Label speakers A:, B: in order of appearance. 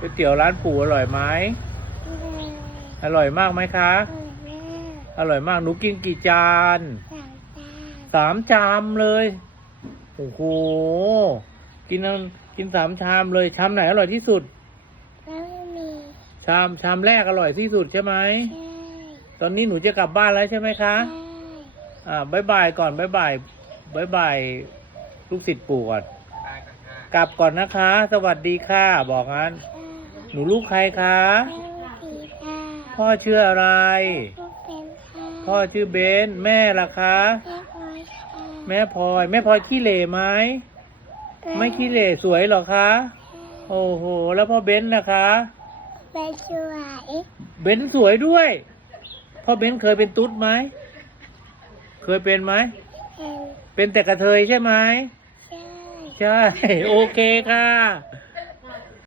A: ก๋วยเตี๋ยวร้านปู่อร่อยไหมอร่อยมากไหมคะ อร่อยมาก หนูกินกี่จาน สามชามเลย โอ้โห กินอันกินสามชามเลย ชามไหนอร่อยที่สุด ชามชามแรกอร่อยที่สุดใช่ไหม ตอนนี้หนูจะกลับบ้านแล้วใช่ไหมคะ อ่าบายบายก่อนบายบายบายบายลูกศิษย์ปู่ก่อน กลับก่อนนะคะ สวัสดีค่ะ บอกงั้น หนูลูกใครคะ พ่อชื่ออะไร พ่อชื่อเบนแม่ล่ะคะ แม่พลอยแม่พลอยขี้เหร่ไหมไม่ขี้เหร่สวยเหรอคะ โอ้โห แล้วพ่อเบนนะคะ
B: ไปสวย
A: เบนสวยด้วย พ่อเบนเคยเป็นตุ๊ดไหม เคยเป็นไหม
B: เห็น
A: เป็นแต่กระเทยใช่ไหม
B: ใช่
A: ใช่ โอเคค่ะ